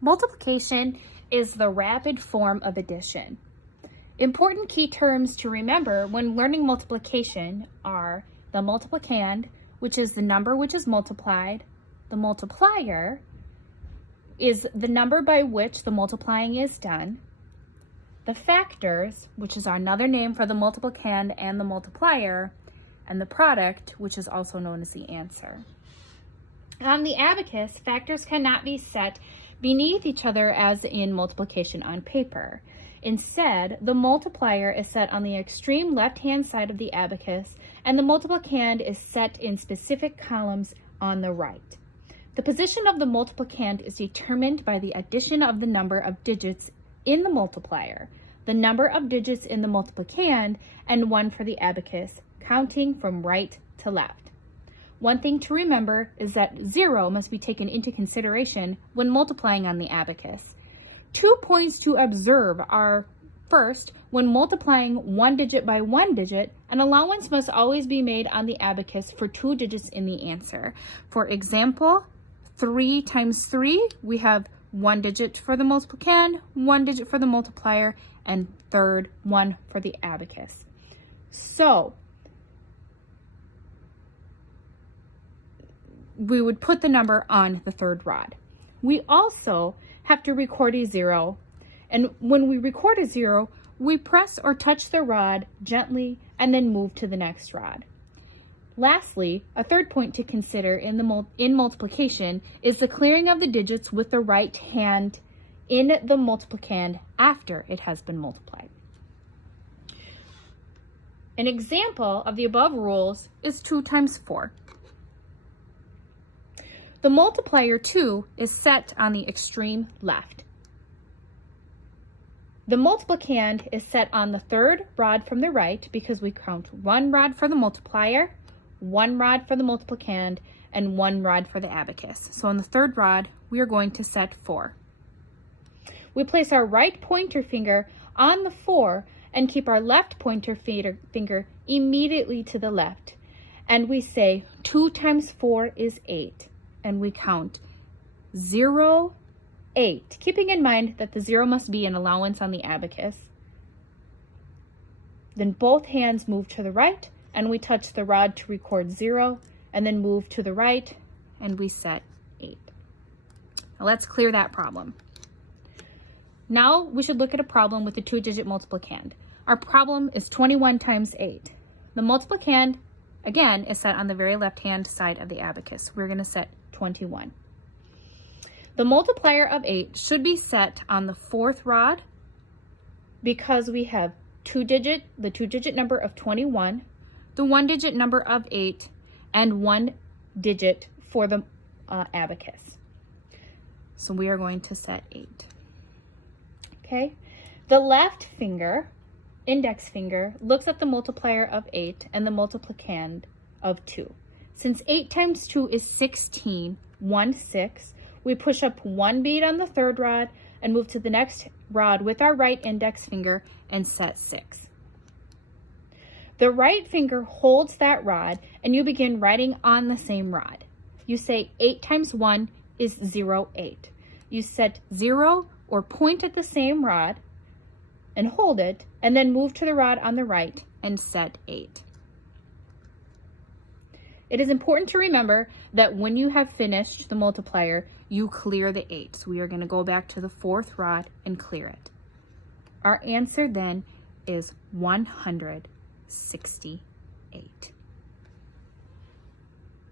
Multiplication is the rapid form of addition. Important key terms to remember when learning multiplication are the multiplicand, which is the number which is multiplied. The multiplier is the number by which the multiplying is done. The factors, which is another name for the multiplicand and the multiplier, and the product, which is also known as the answer. On the abacus, factors cannot be set beneath each other as in multiplication on paper. Instead, the multiplier is set on the extreme left-hand side of the abacus, and the multiplicand is set in specific columns on the right. The position of the multiplicand is determined by the addition of the number of digits in the multiplier, the number of digits in the multiplicand, and one for the abacus, counting from right to left. One thing to remember is that 0 must be taken into consideration when multiplying on the abacus. 2 points to observe are, first, when multiplying one digit by one digit, an allowance must always be made on the abacus for 2 digits in the answer. For example, 3 times 3, we have 1 digit for the multiplicand, 1 digit for the multiplier, and third, 1 for the abacus. So, we would put the number on the third rod. We also have to record a 0, and when we record a 0, we press or touch the rod gently and then move to the next rod. Lastly, a third point to consider in multiplication is the clearing of the digits with the right hand in the multiplicand after it has been multiplied. An example of the above rules is 2 times 4. The multiplier 2 is set on the extreme left. The multiplicand is set on the third rod from the right because we count 1 rod for the multiplier, 1 rod for the multiplicand, and 1 rod for the abacus. So on the third rod, we are going to set 4. We place our right pointer finger on the 4 and keep our left pointer finger immediately to the left. And we say 2 times 4 is 8. And we count 0, 8, keeping in mind that the 0 must be an allowance on the abacus. Then both hands move to the right, and we touch the rod to record 0, and then move to the right, and we set 8. Now let's clear that problem. Now we should look at a problem with the 2-digit multiplicand. Our problem is 21 times 8. The multiplicand, again, is set on the very left-hand side of the abacus. We're going to set 21. The multiplier of 8 should be set on the 4th rod because we have the 2-digit number of 21, the 1-digit number of 8, and 1 digit for the abacus. So we are going to set 8. Okay, the left finger, index finger, looks at the multiplier of 8 and the multiplicand of 2. Since 8 times 2 is 16, 1, 6, we push up 1 bead on the third rod and move to the next rod with our right index finger and set 6. The right finger holds that rod and you begin writing on the same rod. You say 8 times 1 is 0, 8. You set 0 or point at the same rod and hold it, and then move to the rod on the right and set 8. It is important to remember that when you have finished the multiplier, you clear the 8. So we are going to go back to the 4th rod and clear it. Our answer then is 168.